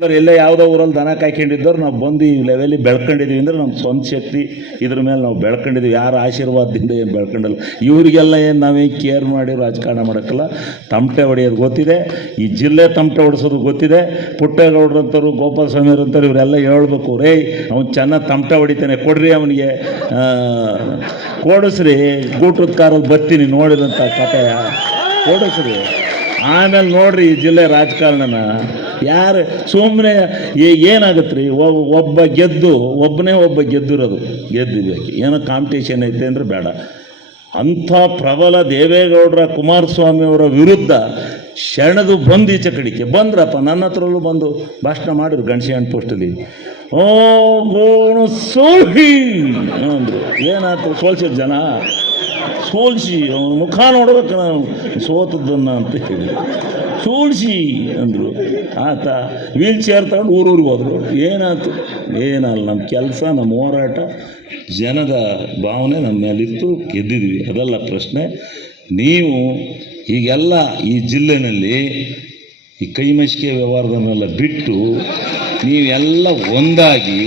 ಎಲ್ಲ ಯಾವುದೋ ಊರಲ್ಲಿ ದನ ಕಾಯ್ಕೊಂಡಿದ್ದವ್ರು ನಾವು ಬಂದು ಈ ಲೆವೆಲಿಗೆ ಬೆಳ್ಕೊಂಡಿದ್ದೀವಿ ಅಂದರೆ ನಮ್ಮ ಸ್ವಂತ ಶಕ್ತಿ ಇದ್ರ ಮೇಲೆ ನಾವು ಬೆಳ್ಕೊಂಡಿದ್ದೀವಿ. ಯಾರ ಆಶೀರ್ವಾದದಿಂದ ಏನು ಬೆಳ್ಕೊಂಡಲ್ಲ. ಇವರಿಗೆಲ್ಲ ಏನು ನಾವೇನು ಕೇರ್ ಮಾಡಿ ರಾಜಕಾರಣ ಮಾಡೋಕ್ಕಲ್ಲ. ತಮಟೆ ಹೊಡೆಯೋದು ಗೊತ್ತಿದೆ, ಈ ಜಿಲ್ಲೆ ತಮಟೆ ಹೊಡೆಸೋದು ಗೊತ್ತಿದೆ. ಪುಟ್ಟೇಗೌಡ್ರಂಥವ್ರು, ಗೋಪಾಲ ಸ್ವಾಮಿಯವ್ರಂಥವ್ರು ಇವರೆಲ್ಲ ಹೇಳ್ಬೇಕು, ರೇ ಅವ್ನು ಚೆನ್ನಾಗಿ ತಮಟೆ ಹೊಡಿತಾನೆ, ಕೊಡ್ರಿ ಅವನಿಗೆ ಕೊಡಿಸ್ರಿ, ಗೂಟದ ಕಾರಲ್ಲಿ ಬರ್ತೀನಿ ನೋಡಿದಂಥ ಕಥೆಯ ಕೊಡಿಸ್ರಿ. ಆಮೇಲೆ ನೋಡ್ರಿ ಈ ಜಿಲ್ಲೆ ರಾಜಕಾರಣನ ಯಾರು ಸುಮ್ಮನೆ ಏನಾಗುತ್ತೆ ರೀ, ಒಬ್ಬ ಗೆದ್ದಿರೋದು ಗೆದ್ದಿಬೇಕು. ಏನೋ ಕಾಂಪಿಟೇಷನ್ ಐತೆ ಅಂದರೆ ಬೇಡ. ಅಂಥ ಪ್ರಬಲ ದೇವೇಗೌಡರ ಕುಮಾರಸ್ವಾಮಿಯವರ ವಿರುದ್ಧ ಶರಣದು ಬಂದು ಈಚೆ ಕಡೆಗೆ ಬಂದ್ರಪ್ಪ. ನನ್ನ ಹತ್ರಲ್ಲೂ ಬಂದು ಭಾಷಣ ಮಾಡಿದ್ರು ಗಣೇಶನ್ ಪೋಸ್ಟಲ್ಲಿ. ಸೋಲ್ಸಿ ಅಂದರು. ಏನಾಯ್ತು ಸೋಲ್ಸಿದ ಜನ ಸೋಲ್ಸಿ ಅವನ ಮುಖ ನೋಡ್ಬೇಕು ನಾವು ಸೋತದ್ದನ್ನು ಅಂತ ಹೇಳಿ ಸೋಲ್ಸಿ ಅಂದರು. ಆತ ವೀಲ್ ಚೇರ್ ತಗೊಂಡು ಊರೂರಿಗೆ ಹೋದರು. ಏನಾಯ್ತು? ಏನಲ್ಲ, ನಮ್ಮ ಕೆಲಸ, ನಮ್ಮ ಹೋರಾಟ, ಜನದ ಭಾವನೆ ನಮ್ಮ ಮೇಲಿತ್ತು, ಗೆದ್ದಿದ್ವಿ. ಅದಲ್ಲ ಪ್ರಶ್ನೆ. ನೀವು ಈಗೆಲ್ಲ ಈ ಜಿಲ್ಲೆನಲ್ಲಿ ಈ ಕೈಮಸ್ಕೆ ವ್ಯವಹಾರದನ್ನೆಲ್ಲ ಬಿಟ್ಟು ನೀವೆಲ್ಲ ಒಂದಾಗಿ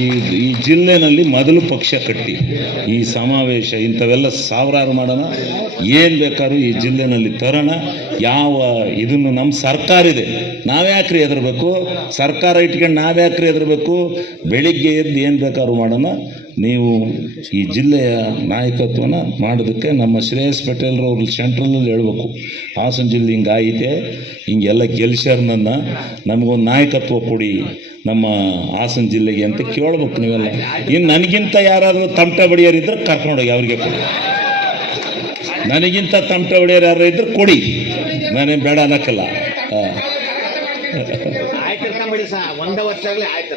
ಈ ಜಿಲ್ಲೆನಲ್ಲಿ ಮೊದಲು ಪಕ್ಷ ಕಟ್ಟಿ ಈ ಸಮಾವೇಶ ಇಂಥವೆಲ್ಲ ಸಾವಿರಾರು ಮಾಡೋಣ. ಏನು ಬೇಕಾದ್ರೂ ಈ ಜಿಲ್ಲೆನಲ್ಲಿ ತರೋಣ. ಯಾವ ಇದನ್ನು ನಮ್ಮ ಸರ್ಕಾರ ಇದೆ, ನಾವ್ಯಾಕ್ರಿ ಹೆದರ್ಬೇಕು? ಸರ್ಕಾರ ಇಟ್ಕೊಂಡು ನಾವ್ಯಾಕ್ರಿ ಹೆದರ್ಬೇಕು? ಬೆಳಿಗ್ಗೆ ಎದ್ದು ಏನು ಬೇಕಾದ್ರೂ ಮಾಡೋಣ. ನೀವು ಈ ಜಿಲ್ಲೆಯ ನಾಯಕತ್ವನ ಮಾಡೋದಕ್ಕೆ ನಮ್ಮ ಶ್ರೇಯಸ್ ಪಟೇಲ್ರವ್ರು ಸೆಂಟ್ರಲ್ನಲ್ಲಿ ಹೇಳ್ಬೇಕು, ಹಾಸನ ಜಿಲ್ಲೆ ಹಿಂಗಾಗಿದೆ, ಹಿಂಗೆಲ್ಲ ಗೆಲ್ಸ್ಯಾರ, ನಮಗೊಂದು ನಾಯಕತ್ವ ಕೊಡಿ ನಮ್ಮ ಹಾಸನ ಜಿಲ್ಲೆಗೆ ಅಂತ ಕೇಳ್ಬೇಕು ನೀವೆಲ್ಲ. ಇನ್ನು ನನಗಿಂತ ಯಾರಾದರೂ ತಮಟೆ ಬಡಿಯೋರಿದ್ರೆ ಕರ್ಕೊಂಡೋಗಿ ಅವ್ರಿಗೆ ಕೊಡಿ. ನನಗಿಂತ ತಮಟೆ ಹೊಡೆಯೋರು ಯಾರು ಇದ್ರೆ ಕೊಡಿ, ನಾನೇನು ಬೇಡ ಅನ್ನಕ್ಕಲ್ಲ. ಒಂದೇ ವರ್ಷ ಆಗಲಿ ಆಯ್ತು.